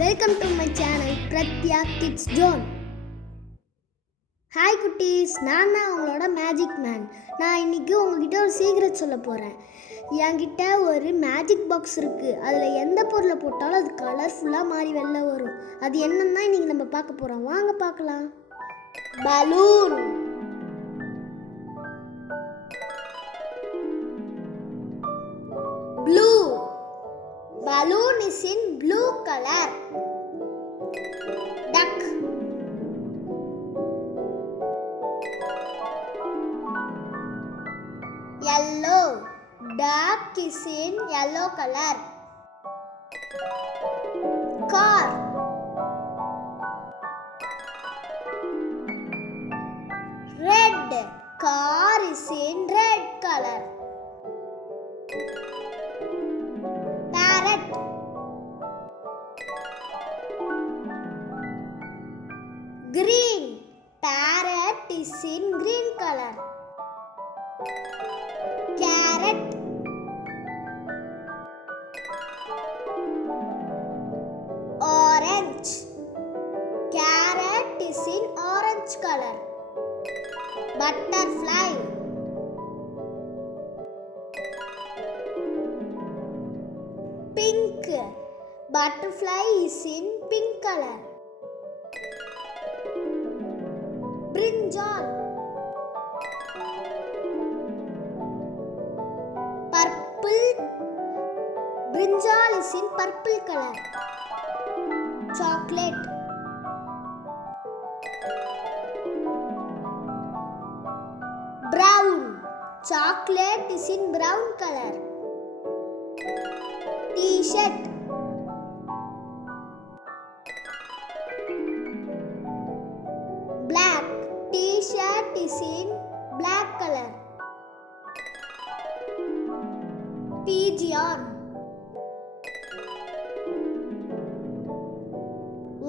Welcome to my channel Prathya Kids Zone. Hi குட்டீஸ், நான் தான் உங்களோட மேஜிக் மேன். நான் இன்றைக்கி உங்ககிட்ட ஒரு சீக்ரெட் சொல்ல போகிறேன். என்கிட்ட ஒரு மேஜிக் பாக்ஸ் இருக்குது. அதில் எந்த பொருளை போட்டாலும் அது கலர்ஃபுல்லாக மாறி வெளில வரும். அது என்னன்னா இன்றைக்கி நம்ம பார்க்க போகிறோம். வாங்க பார்க்கலாம். Balloon. Blue. Balloon is in blue color. Duck. Yellow. Duck is in yellow color. Car. Red. Car is in red color. Parrot. Green. Parrot is in green color. Carrot. Orange. Carrot is in orange color. Butterfly. Pink. Butterfly is in pink color. Brinjal. Purple. Brinjal is in purple color. Chocolate. Brown. Chocolate is in brown color. T-shirt. Black. T-shirt is in black color. Pigeon.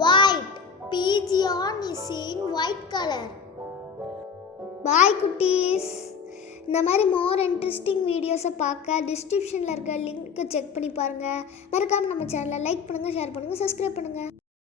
White. Pigeon is in white color. Bye குட்டீஸ். இந்த மாதிரி மோர் இன்ட்ரெஸ்டிங் வீடியோஸை பார்க்க டிஸ்கிரிப்ஷனில் இருக்க link check பண்ணி பாருங்கள். மறக்காமல் நம்ம சேனலை லைக் பண்ணுங்கள், ஷேர் பண்ணுங்கள், சப்ஸ்கிரைப் பண்ணுங்கள்.